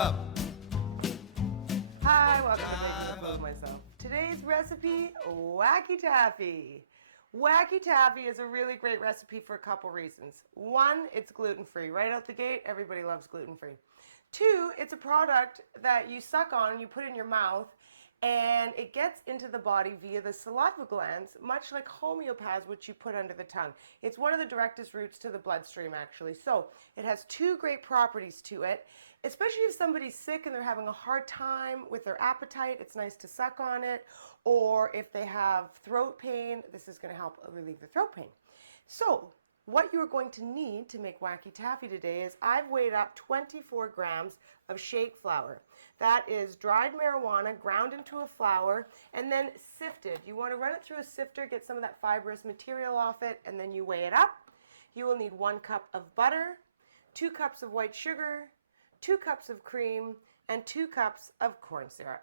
up. Hi, welcome to Making a Fool of Myself. Today's recipe, Wacky Taffy. Wacky Taffy is a really great recipe for a couple reasons. One, it's gluten-free. Right out the gate, everybody loves gluten-free. Two, it's a product that you suck on and you put in your mouth, and it gets into the body via the saliva glands, much like homeopaths, which you put under the tongue. It's one of the directest routes to the bloodstream, actually. So it has two great properties to it, especially if somebody's sick and they're having a hard time with their appetite. It's nice to suck on it. Or if they have throat pain, this is going to help relieve the throat pain. So what you're going to need to make Wacky Taffy today is I've weighed up 24 grams of shake flour. That is dried marijuana ground into a flour and then sifted. You want to run it through a sifter, get some of that fibrous material off it, and then you weigh it up. You will need 1 cup of butter, 2 cups of white sugar, 2 cups of cream, and 2 cups of corn syrup.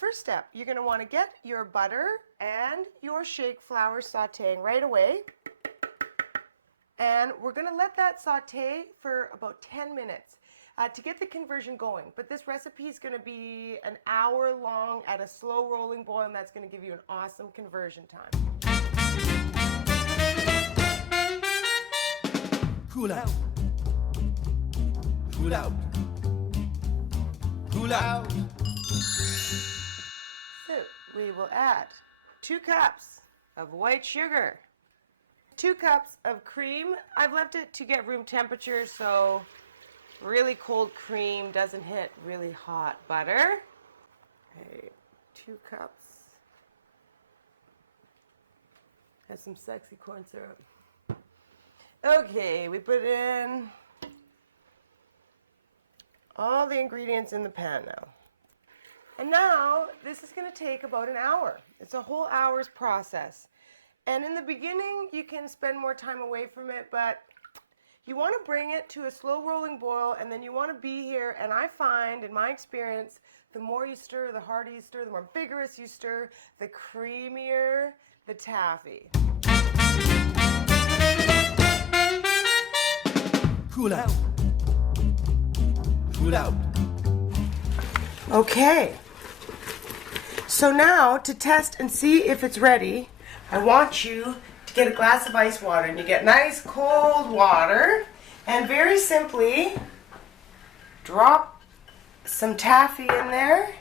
First step, you're going to want to get your butter and your shake flour sauteing right away. And we're going to let that saute for about 10 minutes to get the conversion going. But this recipe is going to be an hour long at a slow rolling boil, and that's going to give you an awesome conversion time. Cool out. Cool out. Cool out. So we will add 2 cups of white sugar, 2 cups of cream. I've left it to get room temperature so really cold cream doesn't hit really hot butter. Okay, 2 cups. Has some sexy corn syrup. Okay, we put in all the ingredients in the pan now. And now this is going to take about an hour. It's a whole hour's process. And in the beginning, you can spend more time away from it, but you want to bring it to a slow rolling boil, and then you want to be here. And I find, in my experience, the more you stir, the harder you stir, the more vigorous you stir, the creamier the taffy. Cool out. Cool out. Okay. So now, to test and see if it's ready, I want you to get a glass of ice water. And you get nice cold water, and very simply drop some taffy in there.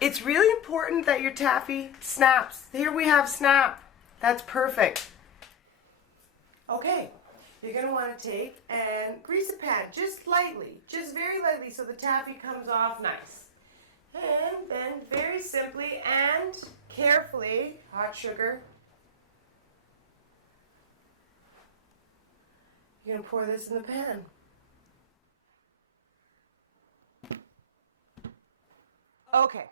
It's really important that your taffy snaps. Here we have snap. That's perfect. Okay, you're going to want to take and grease a pan just lightly, just very lightly, so the taffy comes off nice. And then very simply and carefully, hot sugar. You're going to pour this in the pan. Okay,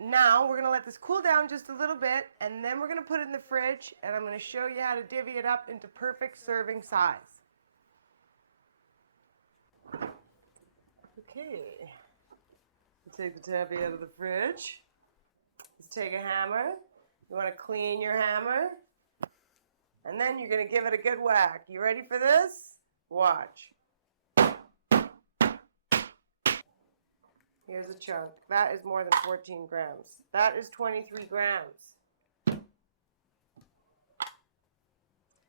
now we're going to let this cool down just a little bit, and then we're going to put it in the fridge, and I'm going to show you how to divvy it up into perfect serving size. Okay. Take the taffy out of the fridge. Let's take a hammer. You want to clean your hammer. And then you're going to give it a good whack. You ready for this? Watch. Here's a chunk. That is more than 14 grams. That is 23 grams.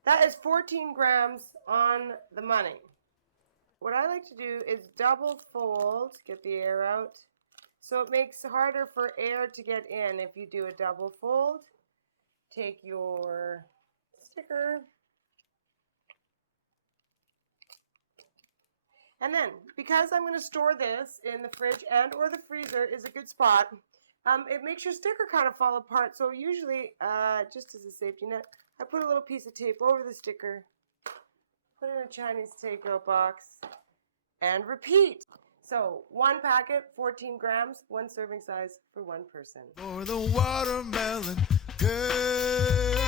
That is 14 grams on the money. What I like to do is double fold, get the air out. So it makes it harder for air to get in if you do a double fold. Take your sticker. And then, because I'm going to store this in the fridge and or the freezer is a good spot, it makes your sticker kind of fall apart. So usually, just as a safety net, I put a little piece of tape over the sticker, put it in a Chinese takeout box, and repeat. So 1 packet, 14 grams, 1 serving size for 1 person. For the watermelon girl.